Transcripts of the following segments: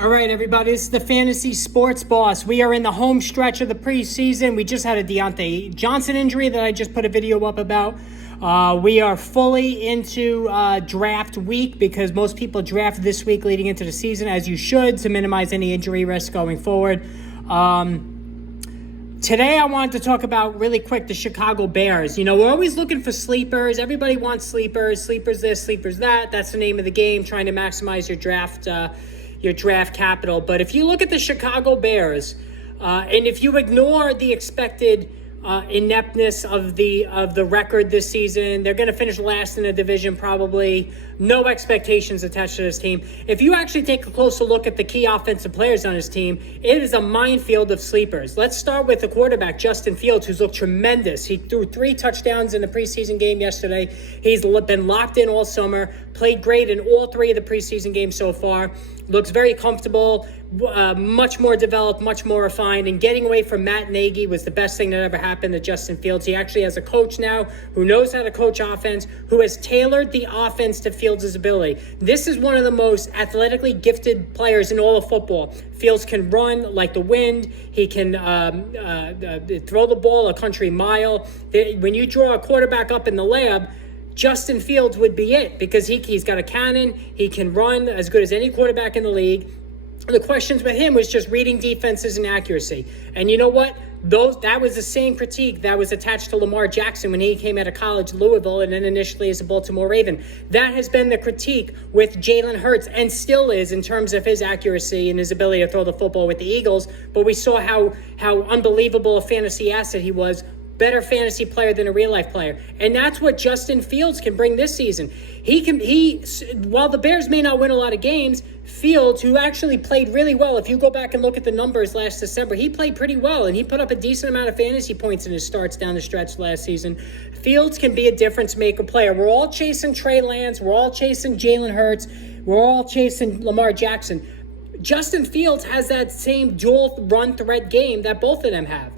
All right, everybody, this is the Fantasy Sports Boss. We are in the home stretch of the preseason. We just had a Deontay Johnson injury that I just put a video up about. We are fully into draft week because most people draft this week leading into the season, as you should, to minimize any injury risk going forward. Today, I wanted to talk about really quick the Chicago Bears. You know, we're always looking for sleepers. Everybody wants sleepers. Sleepers this, sleepers that. That's the name of the game, trying to maximize your draft capital. But if you look at the Chicago Bears, and if you ignore the expected ineptness of the record this season, they're going to finish last in the division probably. No expectations attached to this team. If you actually take a closer look at the key offensive players on his team, it is a minefield of sleepers. Let's start with the quarterback, Justin Fields, who's looked tremendous. He threw 3 touchdowns in the preseason game yesterday. He's been locked in all summer, played great in all 3 of the preseason games so far. Looks very comfortable, much more developed, much more refined, and getting away from Matt Nagy was the best thing that ever happened to Justin Fields. He actually has a coach now who knows how to coach offense, who has tailored the offense to Fields' ability. This is one of the most athletically gifted players in all of football. Fields can run like the wind. He can throw the ball a country mile. When you draw a quarterback up in the lab, Justin Fields would be it because he's got a cannon. He can run as good as any quarterback in the league. The questions with him was just reading defenses and accuracy. And you know what? That was the same critique that was attached to Lamar Jackson when he came out of college, Louisville, and then initially as a Baltimore Raven. That has been the critique with Jalen Hurts and still is in terms of his accuracy and his ability to throw the football with the Eagles. But we saw how unbelievable a fantasy asset he was. Better fantasy player than a real-life player. And that's what Justin Fields can bring this season. While the Bears may not win a lot of games, Fields, who actually played really well, if you go back and look at the numbers last December, he played pretty well, and he put up a decent amount of fantasy points in his starts down the stretch last season. Fields can be a difference-maker player. We're all chasing Trey Lance. We're all chasing Jalen Hurts. We're all chasing Lamar Jackson. Justin Fields has that same dual run threat game that both of them have.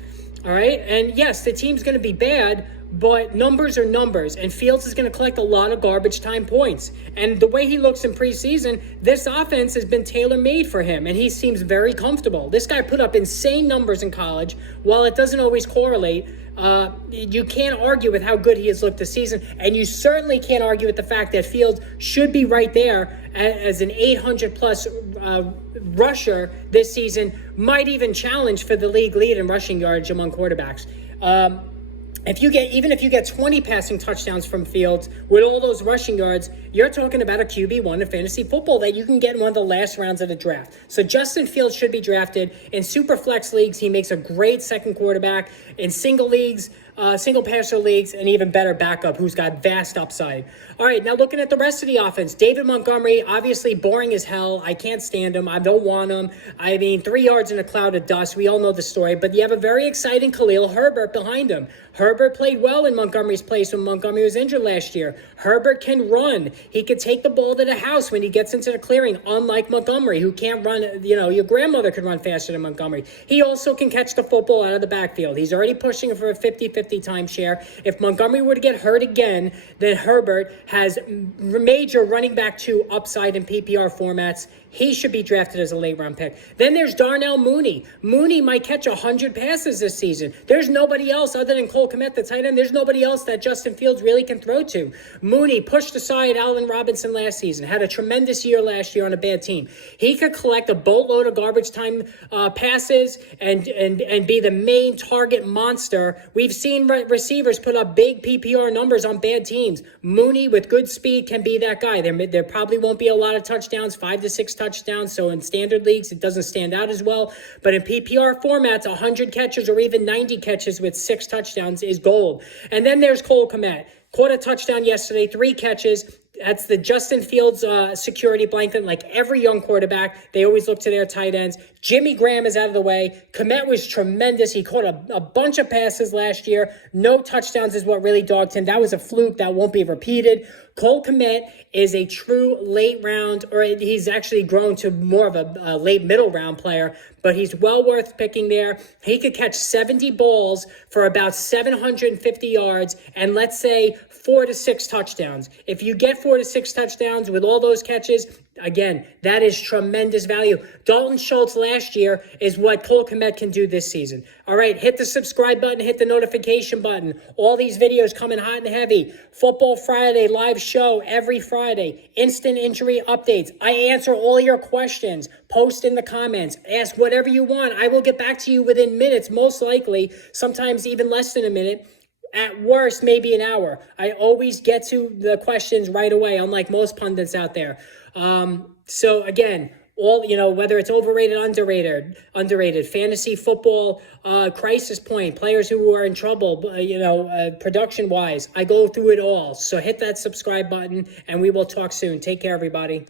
All right. And yes, the team's going to be bad, but numbers are numbers. And Fields is going to collect a lot of garbage time points. And the way he looks in preseason, this offense has been tailor-made for him. And he seems very comfortable. This guy put up insane numbers in college. While it doesn't always correlate, you can't argue with how good he has looked this season. And you certainly can't argue with the fact that Fields should be right there as an 800-plus rusher this season, might even challenge for the league lead in rushing yardage among quarterbacks. Even if you get 20 passing touchdowns from Fields with all those rushing yards, you're talking about a QB1 in fantasy football that you can get in one of the last rounds of the draft. So Justin Fields should be drafted. In super flex leagues, he makes a great second quarterback. In single leagues, single passer leagues, and even better backup who's got vast upside. All right, now looking at the rest of the offense, David Montgomery, obviously boring as hell. I can't stand him. I don't want him. I mean, 3 yards in a cloud of dust. We all know the story, but you have a very exciting Khalil Herbert behind him. Herbert played well in Montgomery's place when Montgomery was injured last year. Herbert can run. He could take the ball to the house when he gets into the clearing, unlike Montgomery, who can't run. You know, your grandmother could run faster than Montgomery. He also can catch the football out of the backfield. He's already pushing for a 50-50 timeshare. If Montgomery were to get hurt again, then Herbert has major running back 2 upside in PPR formats. He should be drafted as a late-round pick. Then there's Darnell Mooney. Mooney might catch 100 passes this season. There's nobody else other than Cole Kmet, the tight end. There's nobody else that Justin Fields really can throw to. Mooney pushed aside Allen Robinson last season, had a tremendous year last year on a bad team. He could collect a boatload of garbage time passes and be the main target monster. We've seen receivers put up big PPR numbers on bad teams. Mooney, with good speed, can be that guy. There probably won't be a lot of touchdowns, 5 to 6 touchdowns. So in standard leagues, it doesn't stand out as well. But in PPR formats, 100 catches or even 90 catches with 6 touchdowns is gold. And then there's Cole Kmet. Caught a touchdown yesterday, 3 catches. That's the Justin Fields security blanket. Like every young quarterback, they always look to their tight ends. Jimmy Graham is out of the way. Kmet was tremendous. He caught a bunch of passes last year. No touchdowns is what really dogged him. That was a fluke that won't be repeated. Cole Kmet is a true late round, or he's actually grown to more of a late middle round player, but he's well worth picking there. He could catch 70 balls for about 750 yards and let's say 4 to 6 touchdowns. If you get 4 to 6 touchdowns with all those catches, Again, that is tremendous value. Dalton Schultz last year is what Cole Kmet can do this season. All right, hit the subscribe button, hit the notification button. All these videos coming hot and heavy. Football Friday live show every Friday. Instant injury updates. I answer all your questions. Post in the comments. Ask whatever you want. I will get back to you within minutes, most likely, sometimes even less than a minute. At worst, maybe an hour. I always get to the questions right away, unlike most pundits out there. So again, whether it's overrated, underrated, fantasy football, crisis point, players who are in trouble, production wise, I go through it all. So hit that subscribe button and we will talk soon. Take care, everybody.